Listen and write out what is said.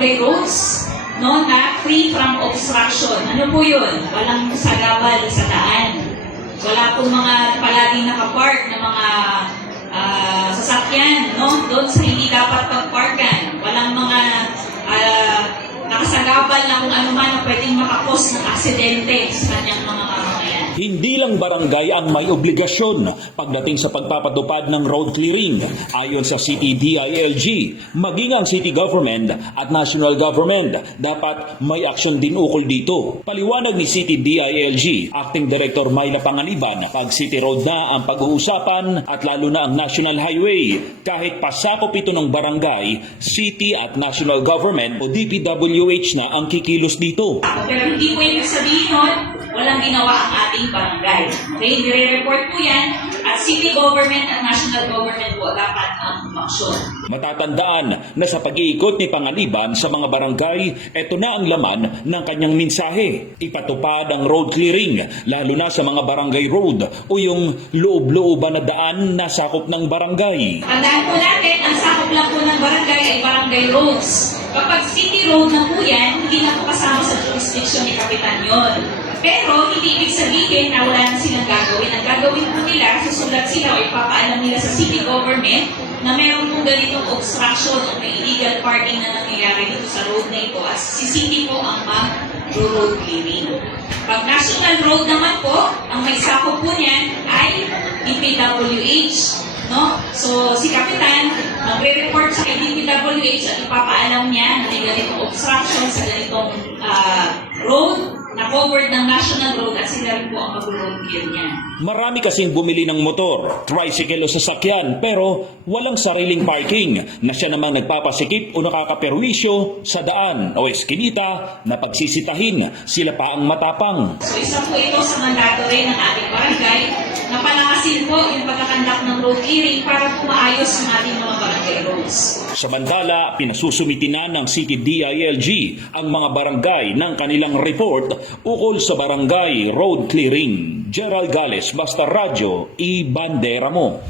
barangay roads no, na free from obstruction. Ano po yun? Walang sagabal sa daan. Wala pong mga palaging nakapark na mga ah, sasakyan no, doon sa hindi dapat pagparkan. Walang mga ah, nakasagabal na kung ano man na pwedeng makakos ng aksidente sa kanyang mga. Hindi lang barangay ang may obligasyon pagdating sa pagpapatupad ng road clearing. Ayon sa City DILG, maging ang city government at national government dapat may aksyon din ukol dito. Paliwanag ni City DILG, Acting Director Myla Panganiban, pag city road na ang pag-uusapan at lalo na ang national highway, kahit pasakop ito ng barangay, city at national government o DPWH na ang kikilos dito. Pero hindi ibig sabihin nun, walang ginawa ang ating barangay. Okay, nire-report po yan at city government at national government po dapat ang umaksyon. Matatandaan na sa pag-iikot ni Panganiban sa mga barangay, ito na ang laman ng kanyang mensahe. Ipatupad ang road clearing, lalo na sa mga barangay road o yung loob-looban na daan na sakop ng barangay. Tandaan po natin, ang sakop lang po ng barangay ay barangay roads. Kapag city road na po yan, hindi na po kasama sa jurisdiction ni Kapitan yon. Pero hindi ibig sabihin na wala na silang gagawin. Ang gagawin po nila, susulat sila o ipapaalam nila sa city government na meron pong ganitong obstruction o may illegal parking na nangyayari dito sa road na ito at si city po ang mag-road clearing. Pag national road naman po, ang may sakop po niyan ay DPWH. No? So, si Kapitan, magre-report sa DPWH at ipapaalam niya na may ganitong obstruction sa ganitong ah, road covered ng national road at sila rin po ang mag-road clear niya. Marami kasing bumili ng motor, tricycle o sasakyan pero walang sariling parking na siya namang nagpapasikip o nakakaperwisyo sa daan o eskinita na pagsisitahin sila pa ang matapang. So, isa po ito sa mandato rin ng ating barangay na palakasin po yung pagkakandak ng road clearing para po maayos ang ating mga barangay roads. Samantala, pinasusumiti na ng City DILG ang mga barangay ng kanilang report ukol sa barangay road clearing. Gerald Gales, Basta Radyo, i-bandera mo.